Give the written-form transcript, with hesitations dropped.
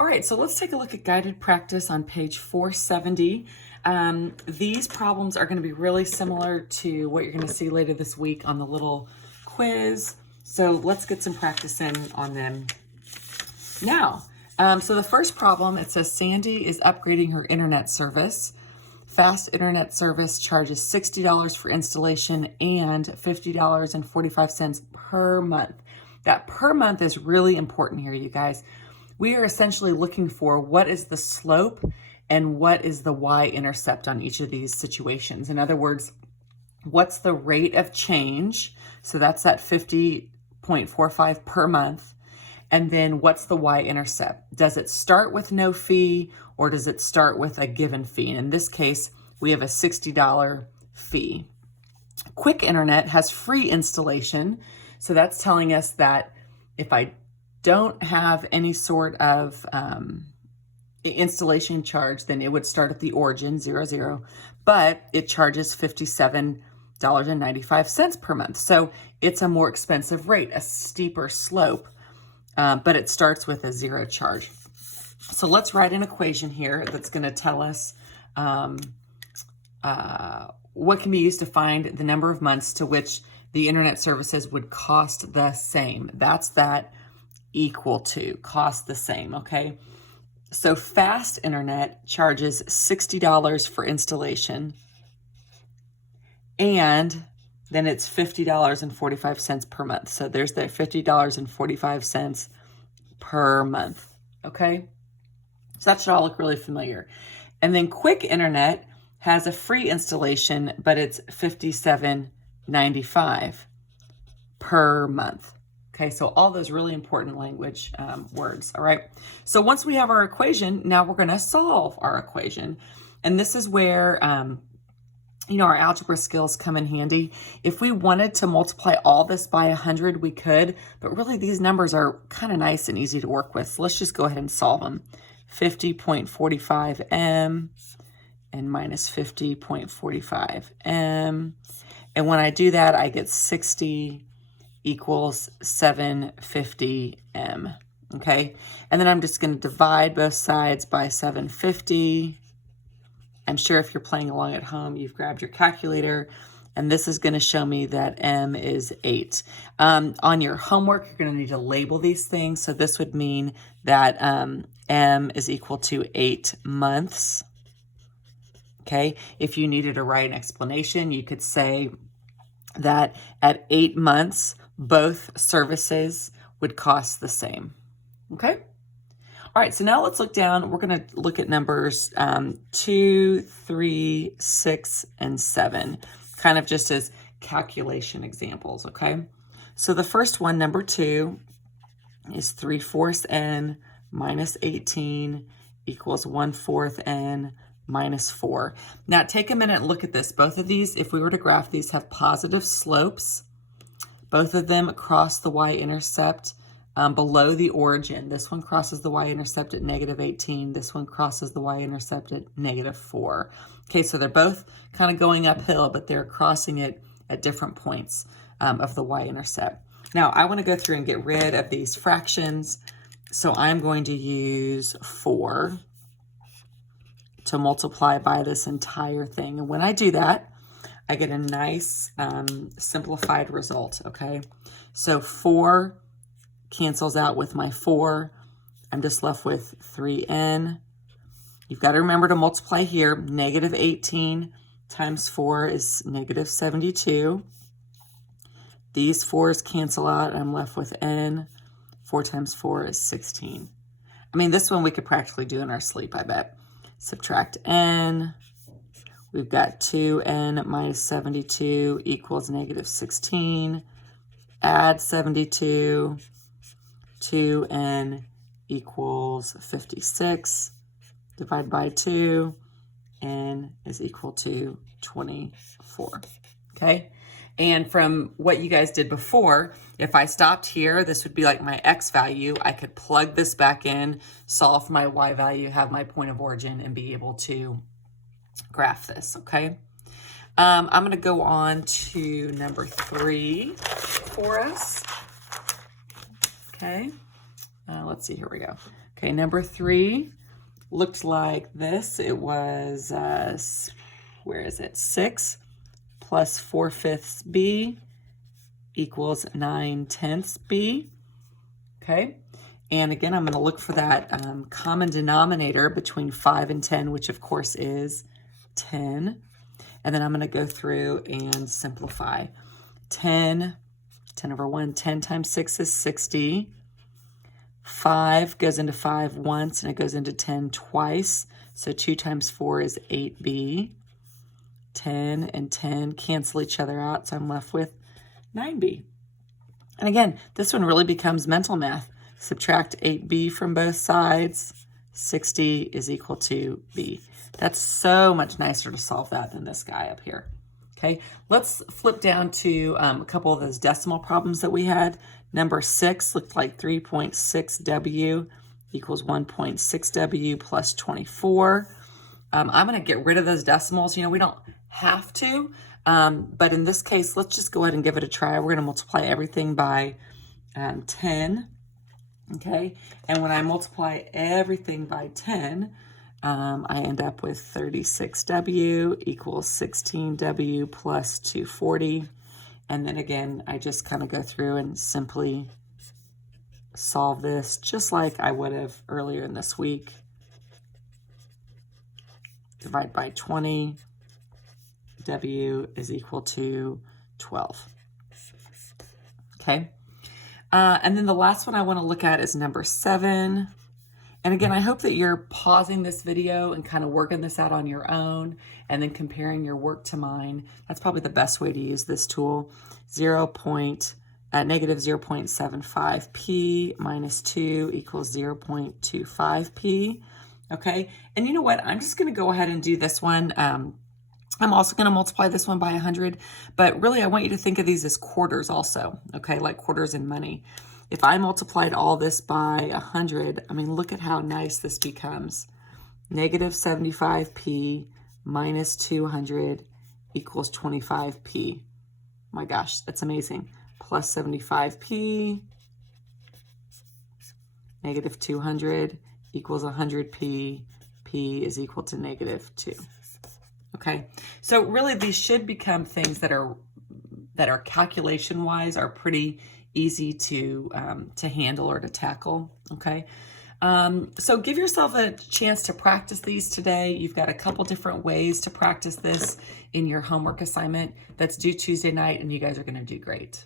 All right, so let's take a look at guided practice on page 470. These problems are going to be really similar to what you're going to see later this week on the little quiz. So let's get some practice in on them now. So the first problem, it says Sandy is upgrading her internet service. Fast internet service charges $60 for installation and $50.45 per month. That per month is really important here, you guys. We are essentially looking for what is the slope and what is the y-intercept on each of these situations. In other words, what's the rate of change? So that's that 50.45 per month. And then what's the y-intercept? Does it start with no fee or does it start with a given fee? And in this case, we have a $60 fee. Quick Internet has free installation. So that's telling us that if I don't have any sort of installation charge, then it would start at the origin, 00, but it charges $57.95 per month. So it's a more expensive rate, a steeper slope, but it starts with a 0 charge. So let's write an equation here that's going to tell us what can be used to find the number of months to which the internet services would cost the same. That's that equal to, cost the same, okay? So fast internet charges $60 for installation, and then it's $50.45 per month. So there's the $50.45 per month, okay? So that should all look really familiar. And then Quick Internet has a free installation, but it's $57.95 per month. Okay, so all those really important language words, all right? So once we have our equation, now we're gonna solve our equation. And this is where, our algebra skills come in handy. If we wanted to multiply all this by 100, we could, but really these numbers are kind of nice and easy to work with. So let's just go ahead and solve them. 50.45 m and minus 50.45 m. And when I do that, I get 60 equals 750 m, okay? And then I'm just going to divide both sides by 750. I'm sure if you're playing along at home, you've grabbed your calculator, and this is going to show me that m is 8. On your homework, you're going to need to label these things. So this would mean that m is equal to 8 months, okay? If you needed to write an explanation, you could say that at 8 months, both services would cost the same, okay? All right, so now let's look down. We're gonna look at numbers 2, 3, 6, and 7, kind of just as calculation examples, okay? So the first one, number 2, is 3/4 n minus 18 equals 1/4 n minus 4. Now take a minute and look at this. Both of these, if we were to graph these, have positive slopes. Both of them cross the y-intercept below the origin. This one crosses the y-intercept at -18. This one crosses the y-intercept at -4. Okay, so they're both kind of going uphill, but they're crossing it at different points of the y-intercept. Now, I want to go through and get rid of these fractions. So I'm going to use 4 to multiply by this entire thing. And when I do that, I get a nice simplified result, okay? So 4 cancels out with my 4. I'm just left with 3n. You've got to remember to multiply here. -18 times 4 is -72. These 4's cancel out. I'm left with n. 4 times 4 is 16. I mean, this one we could practically do in our sleep, I bet. Subtract n. We've got 2n minus 72 equals -16. Add 72. 2n equals 56. Divide by 2. N is equal to 24. Okay? And from what you guys did before, if I stopped here, this would be like my x value. I could plug this back in, solve my y value, have my point of origin, and be able to graph this, okay? I'm going to go on to number 3 for us. Okay, Let's see, here we go. Okay, number 3 looked like this. It was, where is it? 6 plus 4/5 b equals 9/10 b. Okay, and again, I'm going to look for that common denominator between 5 and 10, which of course is 10. And then I'm going to go through and simplify. 10 over 1, 10 times 6 is 60. 5 goes into 5 once, and it goes into 10 twice. So 2 times 4 is 8b. 10 and 10 cancel each other out, so I'm left with 9b. And again, this one really becomes mental math. Subtract 8b from both sides. 60 is equal to b. That's so much nicer to solve that than this guy up here. Okay, let's flip down to a couple of those decimal problems that we had. Number 6 looked like 3.6w equals 1.6w plus 24. I'm going to get rid of those decimals. You know, we don't have to, but in this case, let's just go ahead and give it a try. We're going to multiply everything by 10. Okay, and when I multiply everything by 10, I end up with 36w equals 16w plus 240. And then again, I just kind of go through and simply solve this just like I would have earlier in this week. Divide by 20. W is equal to 12. Okay. And then the last one I want to look at is number 7. And again, I hope that you're pausing this video and kind of working this out on your own and then comparing your work to mine. That's probably the best way to use this tool. Negative 0.75p minus 2 equals 0.25p. Okay, and you know what? I'm just going to go ahead and do this one. I'm also going to multiply this one by 100, but really I want you to think of these as quarters also, okay, like quarters in money. If I multiplied all this by 100, I mean, look at how nice this becomes. Negative 75p minus 200 equals 25p. My gosh, that's amazing. Plus 75p, negative 200 equals 100p, p is equal to negative 2. Okay, so really these should become things that are calculation-wise are pretty easy to handle or to tackle. Okay, so give yourself a chance to practice these today. You've got a couple different ways to practice this in your homework assignment that's due Tuesday night, and you guys are going to do great.